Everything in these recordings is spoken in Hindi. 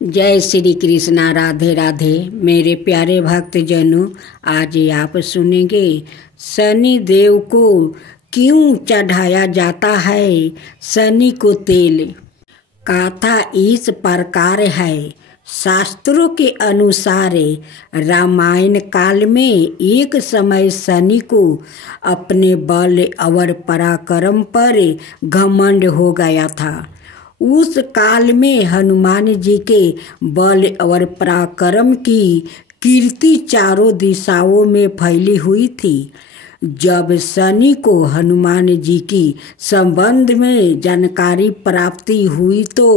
जय श्री कृष्णा। राधे राधे। मेरे प्यारे भक्त जनों, आज आप सुनेंगे शनि देव को क्यों चढ़ाया जाता है शनि को तेल। कथा इस प्रकार है। शास्त्रों के अनुसार रामायण काल में एक समय शनि को अपने बल और पराक्रम पर घमंड हो गया था। उस काल में हनुमान जी के बल और पराक्रम की कीर्ति चारों दिशाओं में फैली हुई थी। जब शनि को हनुमान जी की संबंध में जानकारी प्राप्ति हुई तो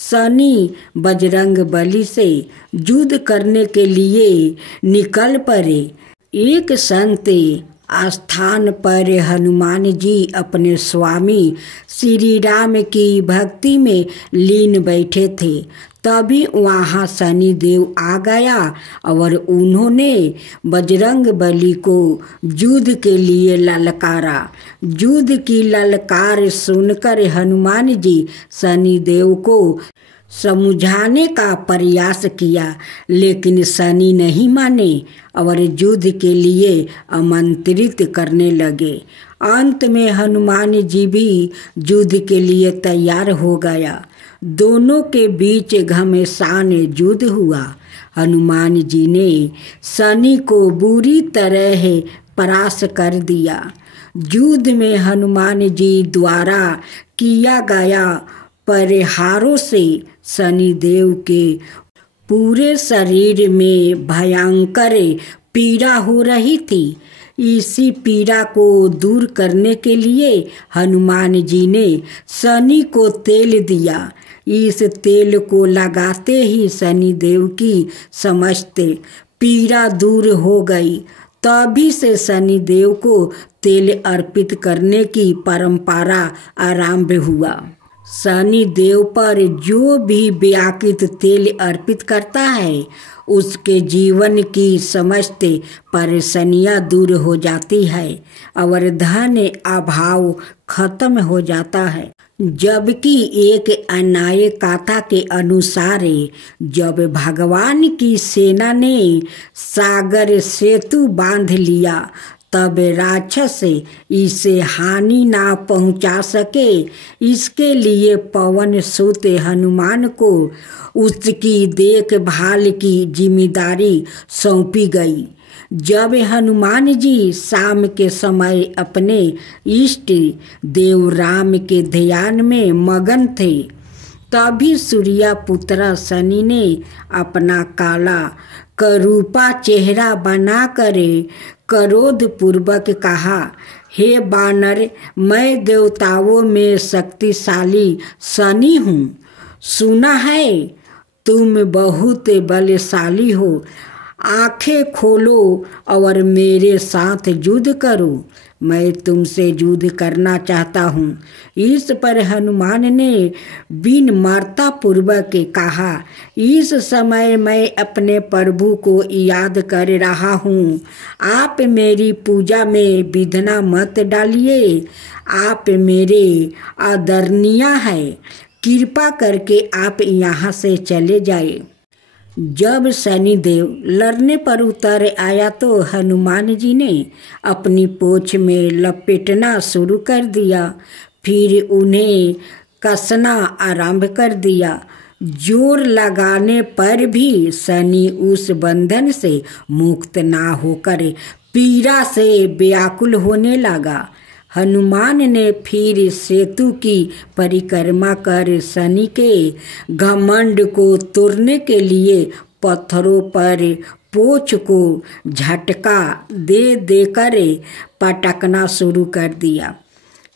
शनि बजरंग बली से युद्ध करने के लिए निकल पड़े। एक संत स्थान पर हनुमान जी अपने स्वामी श्री राम की भक्ति में लीन बैठे थे। तभी वहाँ शनि देव आ गया और उन्होंने बजरंग बली को युद्ध के लिए ललकारा। युद्ध की ललकार सुनकर हनुमान जी शनि देव को समझाने का प्रयास किया, लेकिन शनि नहीं माने और युद्ध के लिए आमंत्रित करने लगे। अंत में हनुमान जी भी युद्ध के लिए तैयार हो गया। दोनों के बीच घमासान युद्ध हुआ। हनुमान जी ने शनि को बुरी तरह परास्त कर दिया। युद्ध में हनुमान जी द्वारा किया गया प्रहारों से शनि देव के पूरे शरीर में भयंकर पीड़ा हो रही थी। इसी पीड़ा को दूर करने के लिए हनुमान जी ने शनि को तेल दिया। इस तेल को लगाते ही शनि देव की समस्त पीड़ा दूर हो गई। तभी से शनि देव को तेल अर्पित करने की परंपरा आरंभ हुआ। शनि देव पर जो भी व्याकृत तेल अर्पित करता है उसके जीवन की समस्त परेशानियां दूर हो जाती है और धन अभाव खत्म हो जाता है। जबकि एक अन्य कथा के अनुसार जब भगवान की सेना ने सागर सेतु बांध लिया तब राक्षस इसे हानि ना पहुंचा सके, इसके लिए पवन सुत हनुमान को उसकी देखभाल की जिम्मेदारी सौंपी गई। जब हनुमान जी शाम के समय अपने इष्ट देव राम के ध्यान में मगन थे, तभी सूर्य पुत्र शनि ने अपना काला करूपा चेहरा बनाकर क्रोध पूर्वक कहा, हे बानर, मैं देवताओं में शक्तिशाली शनि हूँ। सुना है तुम बहुत बलशाली हो। आंखें खोलो और मेरे साथ युद्ध करो। मैं तुमसे युद्ध करना चाहता हूँ। इस पर हनुमान ने विनम्रता पूर्वक कहा, इस समय मैं अपने प्रभु को याद कर रहा हूँ। आप मेरी पूजा में विघ्न मत डालिए। आप मेरे आदरणीय हैं। कृपा करके आप यहाँ से चले जाए। जब शनि देव लड़ने पर उतर आया तो हनुमान जी ने अपनी पूंछ में लपेटना शुरू कर दिया। फिर उन्हें कसना आरंभ कर दिया। जोर लगाने पर भी शनि उस बंधन से मुक्त ना होकर पीड़ा से व्याकुल होने लगा। हनुमान ने फिर सेतु की परिक्रमा कर शनि के घमंड को तोड़ने के लिए पत्थरों पर पोंछ को झटका दे देकर पटकना शुरू कर दिया।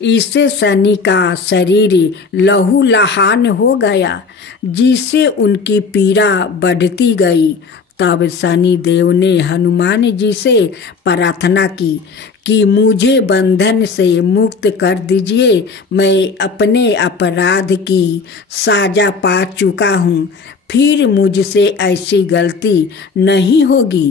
इससे शनि का शरीर लहूलुहान हो गया, जिससे उनकी पीड़ा बढ़ती गई। तब शनि देव ने हनुमान जी से प्रार्थना की कि मुझे बंधन से मुक्त कर दीजिए। मैं अपने अपराध की सजा पा चुका हूँ, फिर मुझसे ऐसी गलती नहीं होगी।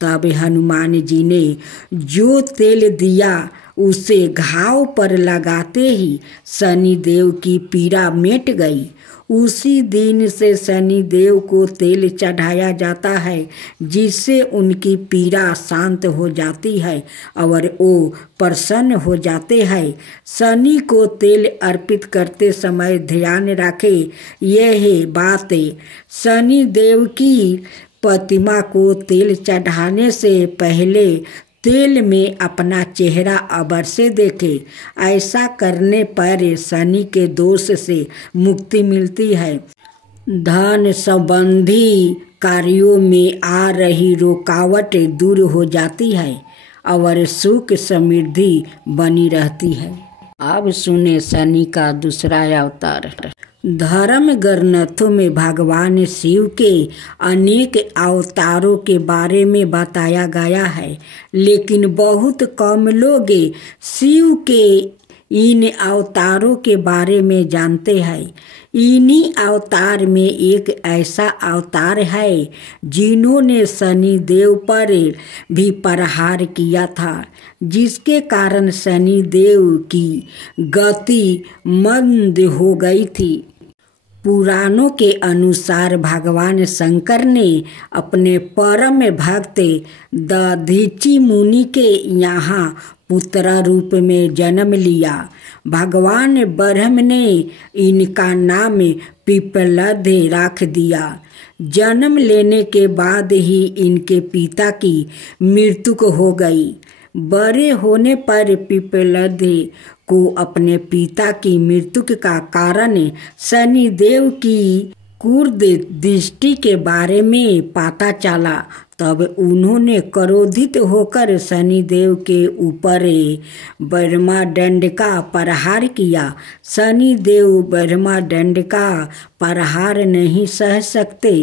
तब हनुमान जी ने जो तेल दिया उसे घाव पर लगाते ही शनिदेव की पीड़ा मिट गई। उसी दिन से शनिदेव को तेल चढ़ाया जाता है, जिससे उनकी पीड़ा शांत हो जाती है और वो प्रसन्न हो जाते हैं। शनि को तेल अर्पित करते समय ध्यान रखें यह बात, शनि देव की प्रतिमा को तेल चढ़ाने से पहले तेल में अपना चेहरा अवश्य देखे। ऐसा करने पर शनि के दोष से मुक्ति मिलती है। धन संबंधी कार्यों में आ रही रुकावट दूर हो जाती है और सुख समृद्धि बनी रहती है। अब सुने शनि का दूसरा अवतार। धर्म ग्रंथों में भगवान शिव के अनेक अवतारों के बारे में बताया गया है, लेकिन बहुत कम लोग शिव के इन अवतारों के बारे में जानते हैं। इन्हीं अवतार में एक ऐसा अवतार है जिन्होंने शनि देव पर भी प्रहार किया था, जिसके कारण शनि देव की गति मंद हो गई थी। पुराणों के अनुसार भगवान शंकर ने अपने परम भक्त दधीचि मुनि के यहाँ पुत्र रूप में जन्म लिया। भगवान ब्रह्म ने इनका नाम पिप्पलद रख दिया। जन्म लेने के बाद ही इनके पिता की मृत्यु हो गई। बड़े होने पर पिप्पलद को अपने पिता की मृत्यु का कारण शनिदेव की क्रूर दृष्टि के बारे में पता चला। तब उन्होंने क्रोधित होकर शनिदेव के ऊपर ब्रह्मदंड का प्रहार किया। शनिदेव ब्रह्मदंड का प्रहार नहीं सह सकते,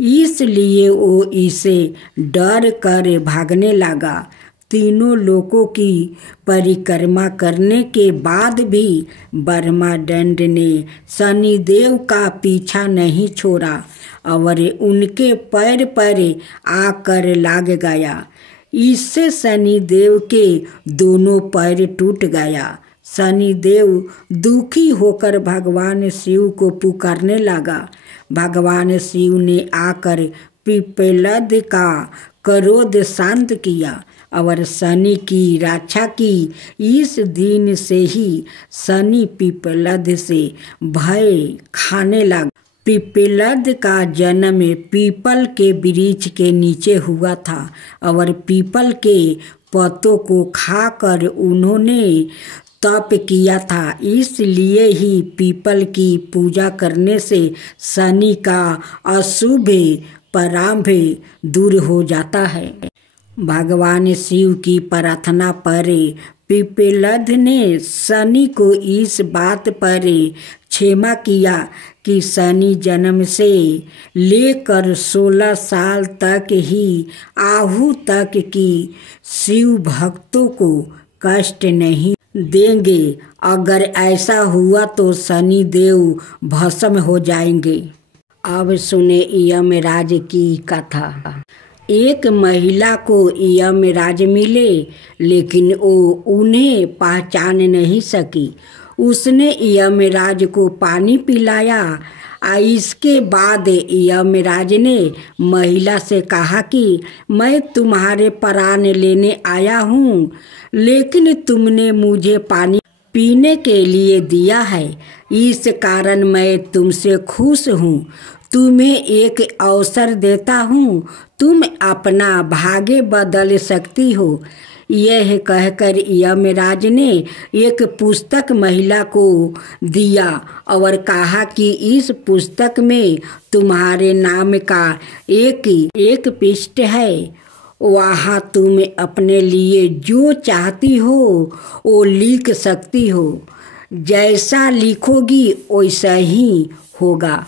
इसलिए वो इसे डर कर भागने लगा। तीनों लोकों की परिक्रमा करने के बाद भी ब्रह्मदंड ने शनिदेव का पीछा नहीं छोड़ा और उनके पैर पर आकर लग गया। इससे शनिदेव के दोनों पैर टूट गया। शनिदेव दुखी होकर भगवान शिव को पुकारने लगा। भगवान शिव ने आकर पिप्पलद का क्रोध शांत किया और शनि की रक्षा की। इस दिन से ही शनि पिप्पलद से भय खाने लगा। पिप्पलद का जन्म पीपल के वृक्ष के नीचे हुआ था और पीपल के पत्तों को खाकर उन्होंने तप किया था। इसलिए ही पीपल की पूजा करने से शनि का अशुभ प्रारंभ दूर हो जाता है। भगवान शिव की प्रार्थना पर पिप्पलद ने शनि को इस बात पर क्षमा किया कि शनि जन्म से लेकर 16 साल तक ही आहू तक की शिव भक्तों को कष्ट नहीं देंगे। अगर ऐसा हुआ तो शनि देव भस्म हो जाएंगे। अब सुने यमराज की कथा। एक महिला को यमराज मिले, लेकिन वो उन्हें पहचान नहीं सकी। उसने यमराज को पानी पिलाया। इसके बाद यमराज ने महिला से कहा कि मैं तुम्हारे प्राण लेने आया हूँ, लेकिन तुमने मुझे पानी पीने के लिए दिया है, इस कारण मैं तुमसे खुश हूँ। तुम्हें एक अवसर देता हूँ, तुम अपना भाग्य बदल सकती हो। यह कहकर यमराज ने एक पुस्तक महिला को दिया और कहा कि इस पुस्तक में तुम्हारे नाम का एक पृष्ठ है। वहाँ तुम अपने लिए जो चाहती हो वो लिख सकती हो। जैसा लिखोगी वैसा ही होगा।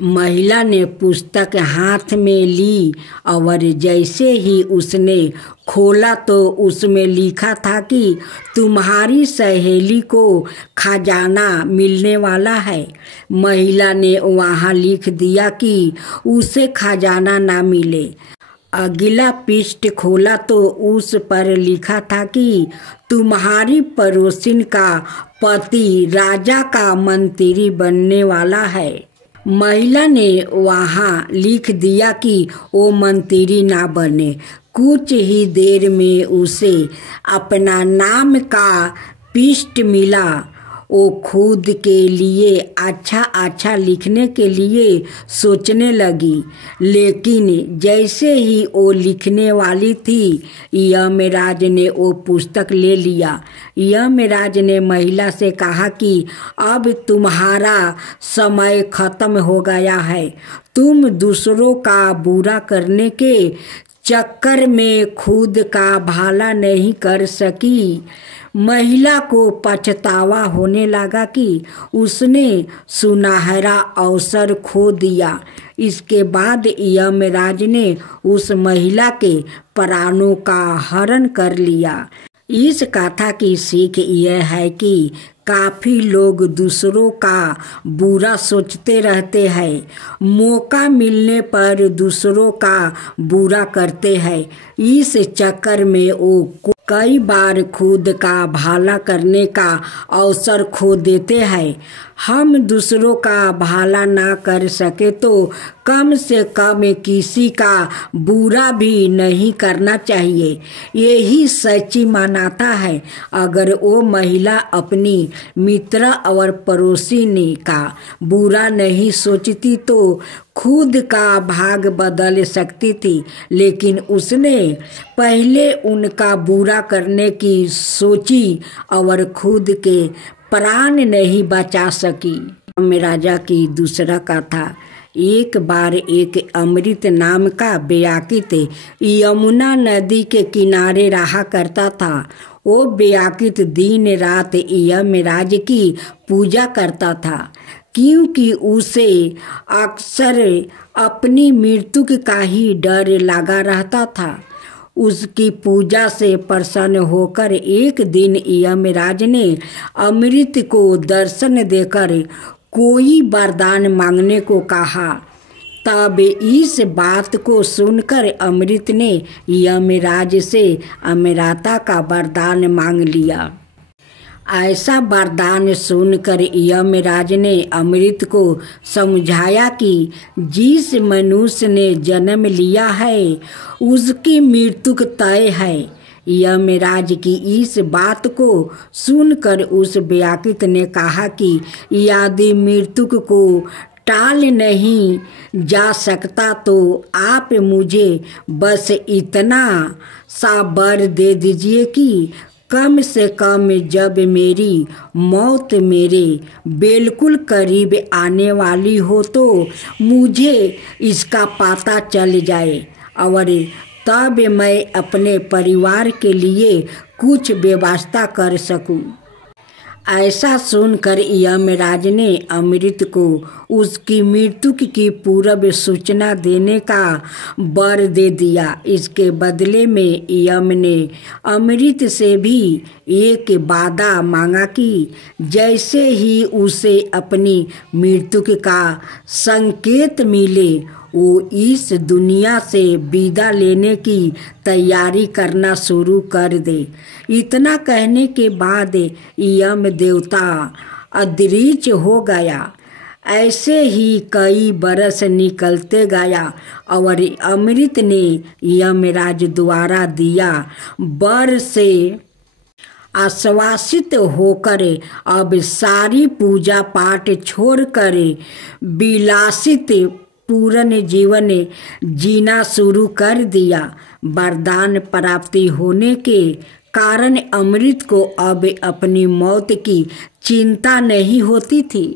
महिला ने पुस्तक हाथ में ली और जैसे ही उसने खोला तो उसमें लिखा था कि तुम्हारी सहेली को खजाना मिलने वाला है। महिला ने वहाँ लिख दिया कि उसे खजाना ना मिले। अगला पृष्ठ खोला तो उस पर लिखा था कि तुम्हारी पड़ोसिन का पति राजा का मंत्री बनने वाला है। महिला ने वहाँ लिख दिया कि वो मंत्री ना बने। कुछ ही देर में उसे अपना नाम का पृष्ठ मिला। वो खुद के लिए अच्छा लिखने के लिए सोचने लगी, लेकिन जैसे ही वो लिखने वाली थी, यमराज ने वो पुस्तक ले लिया। यमराज ने महिला से कहा कि अब तुम्हारा समय खत्म हो गया है। तुम दूसरों का बुरा करने के चक्कर में खुद का भला नहीं कर सकी। महिला को पछतावा होने लगा कि उसने सुनहरा अवसर खो दिया। इसके बाद यमराज ने उस महिला के प्राणों का हरण कर लिया। इस कथा की सीख यह है कि काफ़ी लोग दूसरों का बुरा सोचते रहते हैं, मौका मिलने पर दूसरों का बुरा करते हैं। इस चक्कर में वो कई बार खुद का भला करने का अवसर खो देते हैं। हम दूसरों का भला ना कर सके तो कम से कम किसी का बुरा भी नहीं करना चाहिए। यही सच्ची मानवता है। अगर वो महिला अपनी मित्र और पड़ोसिनी का बुरा नहीं सोचती तो खुद का भाग बदल सकती थी, लेकिन उसने पहले उनका बुरा करने की सोची और खुद के प्राण नहीं बचा सकी। राजा की दूसरा कथा। एक बार एक अमृत नाम का व्याकित यमुना नदी के किनारे रहा करता था। वो व्याकित दिन रात यमराज की पूजा करता था, क्योंकि उसे अक्सर अपनी मृत्यु का ही डर लगा रहता था। उसकी पूजा से प्रसन्न होकर एक दिन यमराज ने अमृत को दर्शन देकर कोई वरदान मांगने को कहा। तब इस बात को सुनकर अमृत ने यमराज से अमरता का वरदान मांग लिया। ऐसा वरदान सुनकर यमराज ने अमृत को समझाया कि जिस मनुष्य ने जन्म लिया है उसकी मृत्यु तय है। यमराज की इस बात को सुनकर उस व्याकित ने कहा कि यदि मृत्यु को टाल नहीं जा सकता तो आप मुझे बस इतना सा वर दे दीजिए कि कम से कम जब मेरी मौत मेरे बिल्कुल करीब आने वाली हो तो मुझे इसका पता चल जाए और तब मैं अपने परिवार के लिए कुछ व्यवस्था कर सकूं। ऐसा सुनकर यमराज ने अमृत को उसकी मृत्यु की पूर्व सूचना देने का वर दे दिया। इसके बदले में यम ने अमृत से भी एक वादा मांगा कि जैसे ही उसे अपनी मृत्यु का संकेत मिले वो इस दुनिया से विदा लेने की तैयारी करना शुरू कर दे। इतना कहने के बाद यम देवता अदृश्य हो गया। ऐसे ही कई बरस निकलते गया और अमृत ने यमराज द्वारा दिया वर से आश्वासित होकर अब सारी पूजा पाठ छोड़कर विलासित पूर्ण जीवन जीना शुरू कर दिया। वरदान प्राप्ति होने के कारण अमृत को अब अपनी मौत की चिंता नहीं होती थी।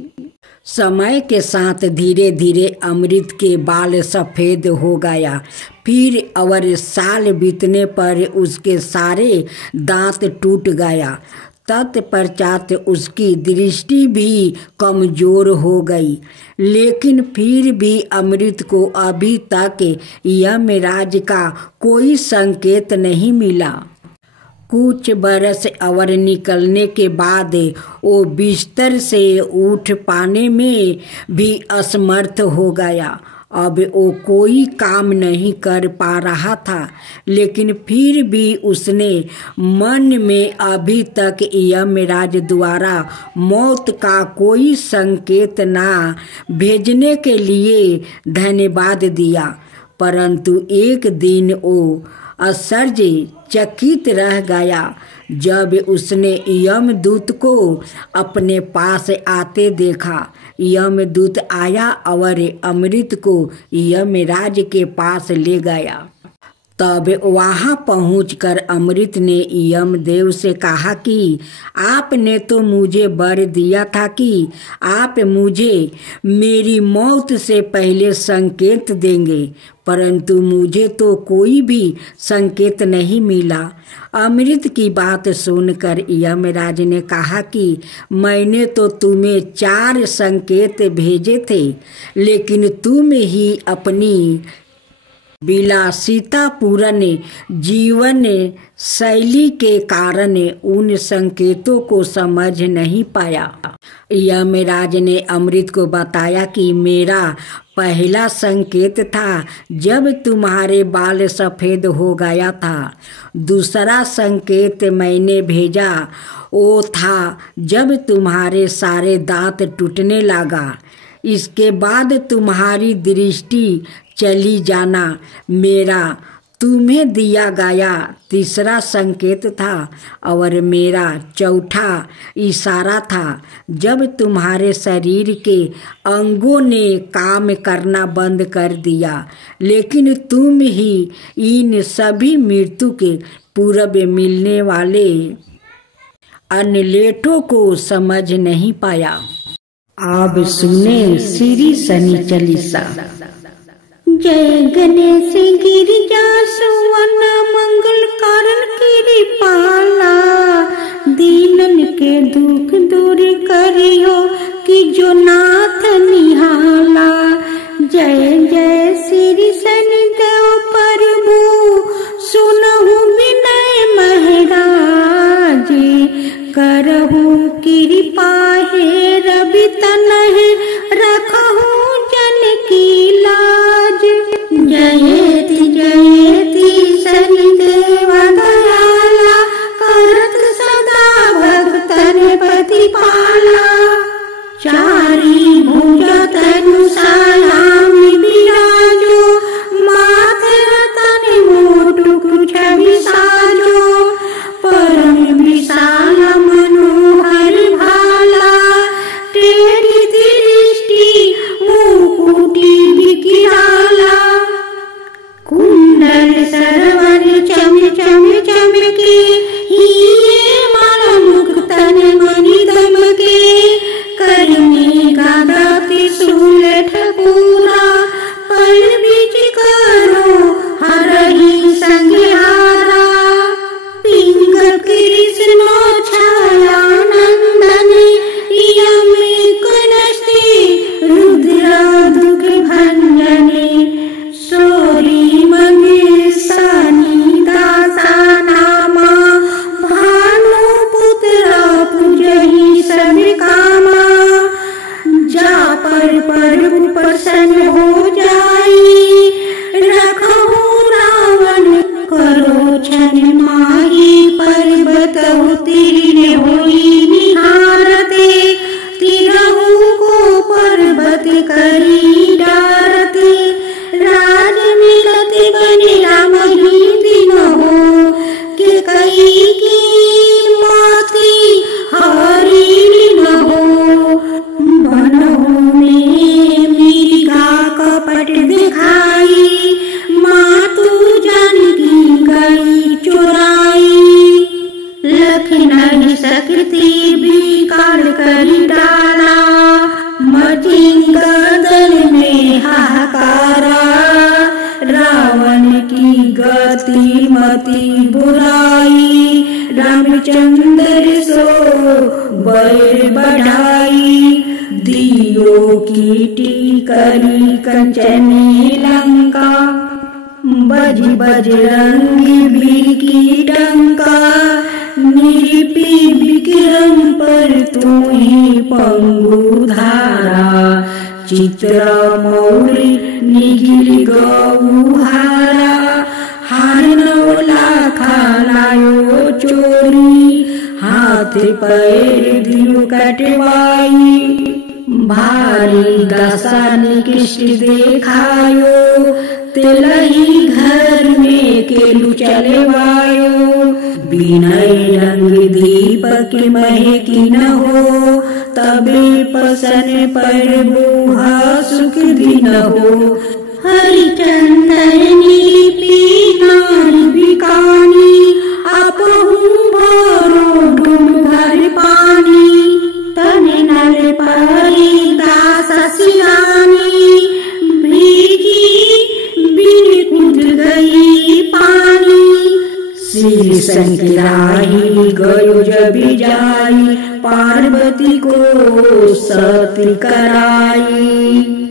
समय के साथ धीरे धीरे अमृत के बाल सफ़ेद हो गया। फिर और साल बीतने पर उसके सारे दांत टूट गया। तत्पश्चात उसकी दृष्टि भी कमज़ोर हो गई, लेकिन फिर भी अमृत को अभी तक यमराज का कोई संकेत नहीं मिला। कुछ बरस और निकलने के बाद वो बिस्तर से उठ पाने में भी असमर्थ हो गया अब वो कोई काम नहीं कर पा रहा था, लेकिन फिर भी उसने मन में अभी तक यमराज द्वारा मौत का कोई संकेत ना भेजने के लिए धन्यवाद दिया। परंतु एक दिन वो आश्चर्यचकित रह गया जब उसने यमदूत को अपने पास आते देखा। यमदूत आया और अमृत को यमराज के पास ले गया। तब वहाँ पहुंचकर अमृत ने यमदेव से कहा कि आपने तो मुझे वर दिया था कि आप मुझे मेरी मौत से पहले संकेत देंगे, परंतु मुझे तो कोई भी संकेत नहीं मिला। अमृत की बात सुनकर यमराज ने कहा कि मैंने तो तुम्हें 4 संकेत भेजे थे, लेकिन तुम ही अपनी विलासितापूर्ण जीवन शैली के कारण उन संकेतों को समझ नहीं पाया। यमराज ने अमृत को बताया कि मेरा पहला संकेत था जब तुम्हारे बाल सफ़ेद हो गया था। दूसरा संकेत मैंने भेजा वो था जब तुम्हारे सारे दांत टूटने लगा। इसके बाद तुम्हारी दृष्टि चली जाना मेरा तुम्हें दिया गया तीसरा संकेत था। और मेरा चौथा इशारा था जब तुम्हारे शरीर के अंगों ने काम करना बंद कर दिया, लेकिन तुम ही इन सभी मृत्यु के पूर्व मिलने वाले अनलेटों को समझ नहीं पाया। आप सुने श्री शनि चालीसा। जय गणेश गिरिजा सुवन मंगल कारण कृपाला, दीनन के दुख दूर करियो कि जो नाथ निहाला। जय जय श्री शनिदेव प्रभु सुनहु विनय महाराज, करहु कृपा हे रवि तनहि रखहु जन की लाज। जयति शनिदेव दयाला, करत सदा भक्तन प्रतिपाला। चारि भुजा तनु सलामि विराजो, माथे रतन मुकुट छवि साजो। परम विशाल मनोहर भाला, टेढ़ी दृष्टि मुकुटि विकिराला। कुंडल सरवर चम चम चमके, हीरे माला मुक्तन मणि दमके। करने गादा त्रिशूल ठकुरा, पर बीच करो हरहि संहारा। पिंग कृष्ण छाया नंदन, यमिक नस्ति रुद्र दुख भंजने। सोरी मगे शनि दासा नामा, भानु पुत्र पूजहि सब कामा। जा पर प्रभु प्रसन्न हो जाई, रखहु रावण करो छन माही। पर्वत उत्तीर्ण होई निहारते, तिरहु को पर्वत करी डारते। राज मिलत बने राम ही दिन हो, के कई की माती हारी न हो। बनहु में मृगा कपट दिखाई, मातु जानकी गई चुराई। लखनऊ सकृति विकार करी डाला, मचिंग दल में हाहाकारा। रावण की गति मति बुराई, रामचंद्र सो बैर बढ़ाई। दियो कीटी करी कंचने लंका, बज बजरंगी वीर की डंका। निपी विक्रम पर तू ही पंगु धारा, चित्र मौरी निगिल गौहारा हारनौला खालायो चोरी हाथ पैर दियो कटवाई भारी दशा निकृष्ट देखायो तेलही घर में केलु चलवायो बिनय रंग दीपक महकी न हो तबे पसन पर बुहा सुख दिन हो हरिचंदन नीपी नारी बिकानी अपहु भरो ढूंढ घर पानी तने नल परी दास सियानी भीगी बिन कूद गई पानी सिर संकराही गयो जब जाई पार्वती को सती कराई।